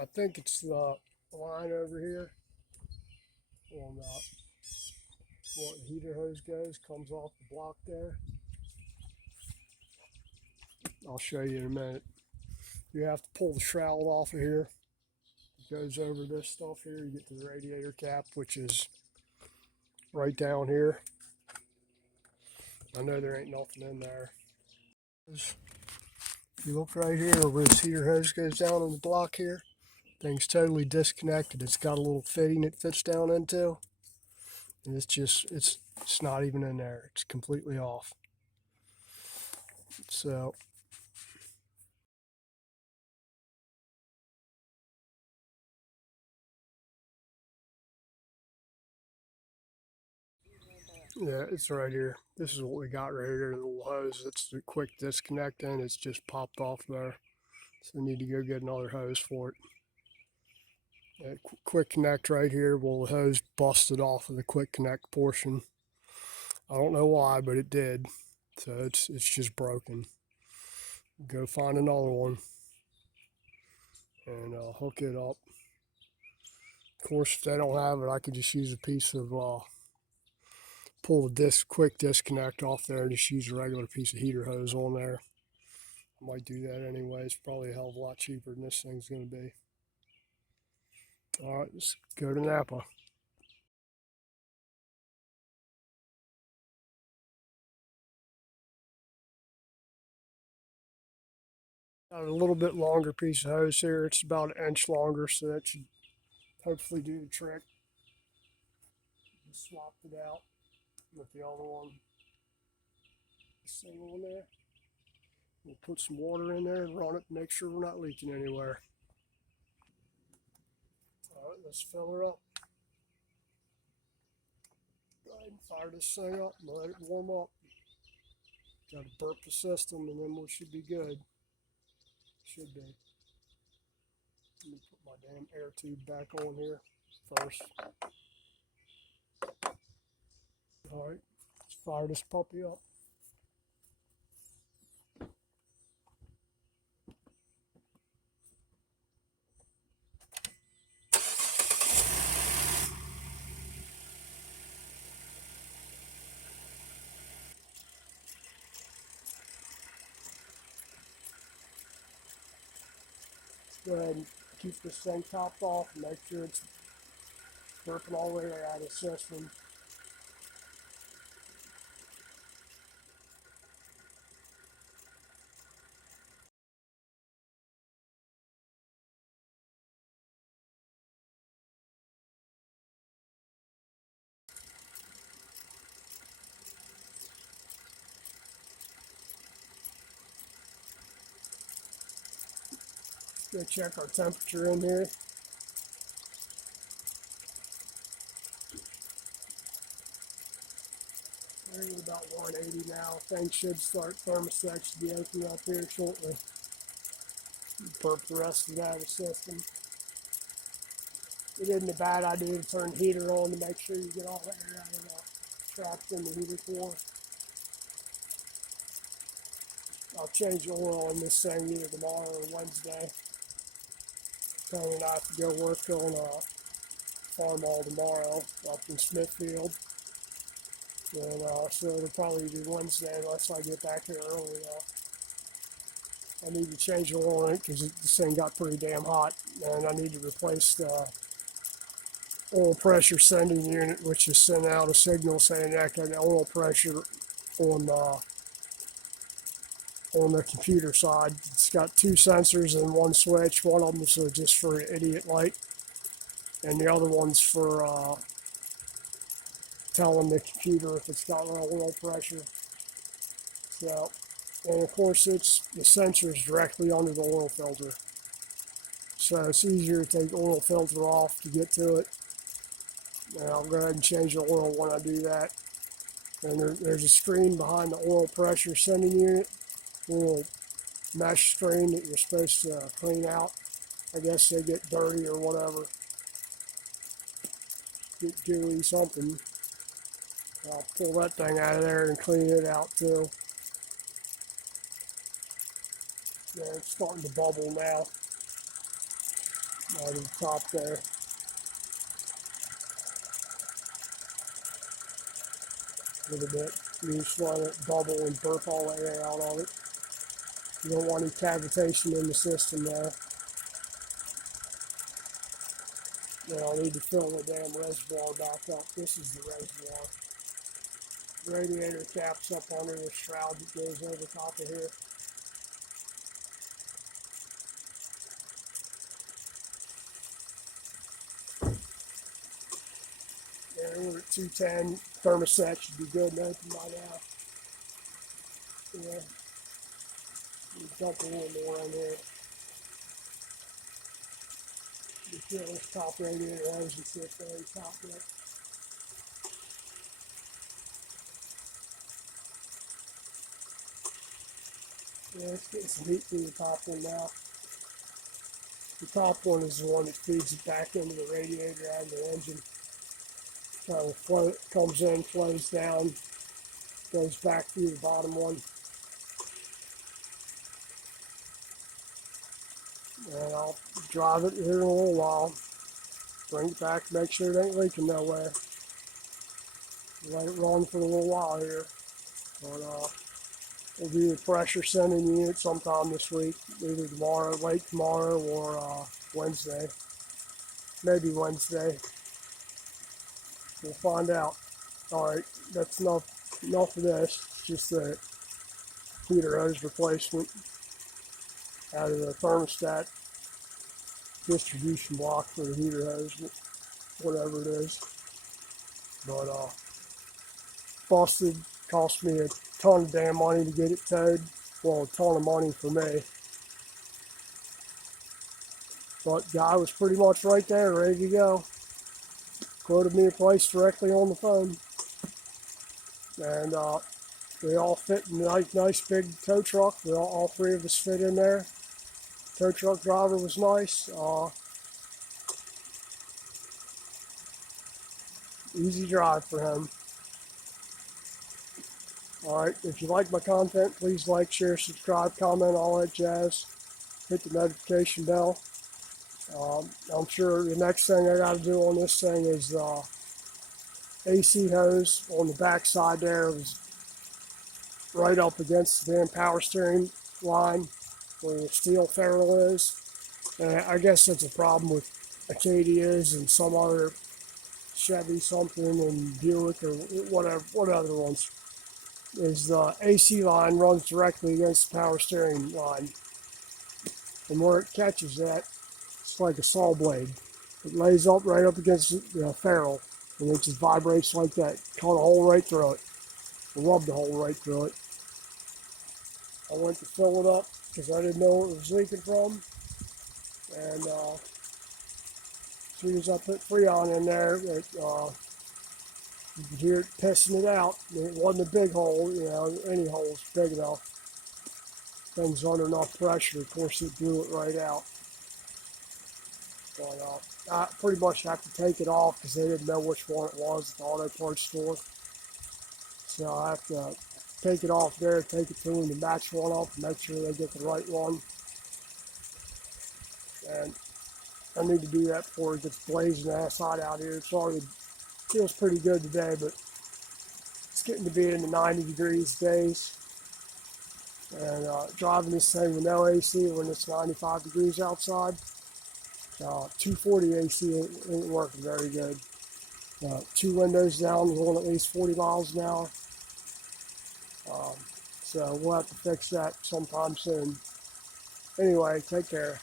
I think it's the line over here on where the heater hose goes, comes off the block there. I'll show you in a minute. You have to pull the shroud off of here. It goes over this stuff here. You get to the radiator cap, which is right down here. I know there ain't nothing in there. If you look right here where this heater hose goes down on the block here, thing's totally disconnected. It's got a little fitting it fits down into, and it's not even in there. It's completely off. So yeah, it's right here. This is what we got right here, the little hose. It's the quick disconnect, and it's just popped off there. So we need to go get another hose for it. That quick connect right here, well, the hose busted off of the quick connect portion. I don't know why, but it did. So it's just broken. Go find another one and hook it up. Of course, if they don't have it, I could just use a piece of pull the quick disconnect off there and just use a regular piece of heater hose on there. I might do that anyway. It's probably a hell of a lot cheaper than this thing's going to be. All right, let's go to NAPA. Got a little bit longer piece of hose here. It's about an inch longer, so that should hopefully do the trick. Just swapped it out with the other one. This thing on there. We'll put some water in there and run it, make sure we're not leaking anywhere. All right, let's fill her up. Go ahead and fire this thing up and let it warm up. Got to burp the system and then we should be good. Should be. Let me put my damn air tube back on here first. All right, let's fire this puppy up. Go ahead and keep this thing topped off and make sure it's burping all the way out of the system. Go check our temperature in here. We're at about 180 now. Things should start, thermostats should be opening up here shortly. Burp the rest of it out of the system. It isn't a bad idea to turn the heater on to make sure you get all the air out of the trapped in the heater core. I'll change the oil in this thing either tomorrow or Wednesday. Tony and I have to go work on a farm all tomorrow up in Smithfield. And so it'll probably be Wednesday unless I get back here early. I need to change the oil in it because this thing got pretty damn hot. And I need to replace the oil pressure sending unit, which is sending out a signal saying that the oil pressure on the computer side. It's got two sensors and one switch. One of them is just for idiot light, and the other one's for telling the computer if it's got low oil pressure. So, and of course, the sensor is directly under the oil filter, so it's easier to take the oil filter off to get to it. And I'll go ahead and change the oil when I do that. And there's a screen behind the oil pressure sending unit, a little mesh screen that you're supposed to clean out. I guess they get dirty or whatever, get gooey, something. I'll pull that thing out of there and clean it out too. Yeah, it's starting to bubble now. out of the top there. A little bit. You just want it bubble and burp all the air out of it. You don't want any cavitation in the system there. Then I'll need to fill the damn reservoir back up. This is the reservoir. The radiator cap's up under the shroud that goes over top of here. There, we're at 210. Thermostat should be good and open by now. Yeah. Dump a little more in here. You feel this top radiator hose and sit there and top it. Yeah, it's getting some heat through the top one now. The top one is the one that feeds it back into the radiator out of the engine. Kind of float, comes in, flows down, goes back through the bottom one. And I'll drive it here in a little while. Bring it back, make sure it ain't leaking nowhere. Let it run for a little while here. But we'll do the pressure sending unit sometime this week, either tomorrow, late tomorrow, or Wednesday. Maybe Wednesday. We'll find out. All right, that's enough of this. It's just the heater hose replacement out of the thermostat distribution block for the heater hose, whatever it is. But busted, cost me a ton of damn money to get it towed. Well, a ton of money for me. But guy was pretty much right there, ready to go. Quoted me a price directly on the phone. And they all fit in a nice big tow truck. All three of us fit in there. Tow truck driver was nice. Easy drive for him. Alright, if you like my content, please like, share, subscribe, comment, all that jazz. Hit the notification bell. I'm sure the next thing I got to do on this thing is AC hose on the back side there was right up against the damn power steering line where the steel ferrule is. And I guess that's a problem with Acadias and some other Chevy something and Buick or whatever, what other ones. Is the AC line runs directly against the power steering line. And where it catches that, it's like a saw blade. It lays up right up against the ferrule, and it just vibrates like that. Cut a hole right through it. Rubbed the hole right through it. I went to fill it up because I didn't know where it was leaking from. And as soon as I put Freon in there, you could hear it pissing it out. It wasn't a big hole, any hole's big enough. Thing's under enough pressure, of course it blew it right out. But I pretty much have to take it off because they didn't know which one it was at the auto parts store. So I have to take it off there, take it to them to match one up and make sure they get the right one. And I need to do that before it gets blazing ass hot out here. It's already feels pretty good today, but it's getting to be in the 90 degrees days. And driving this thing with no AC when it's 95 degrees outside, 240 AC ain't working very good. 2 windows down, going at least 40 miles an hour. So we'll have to fix that sometime soon. Anyway, take care.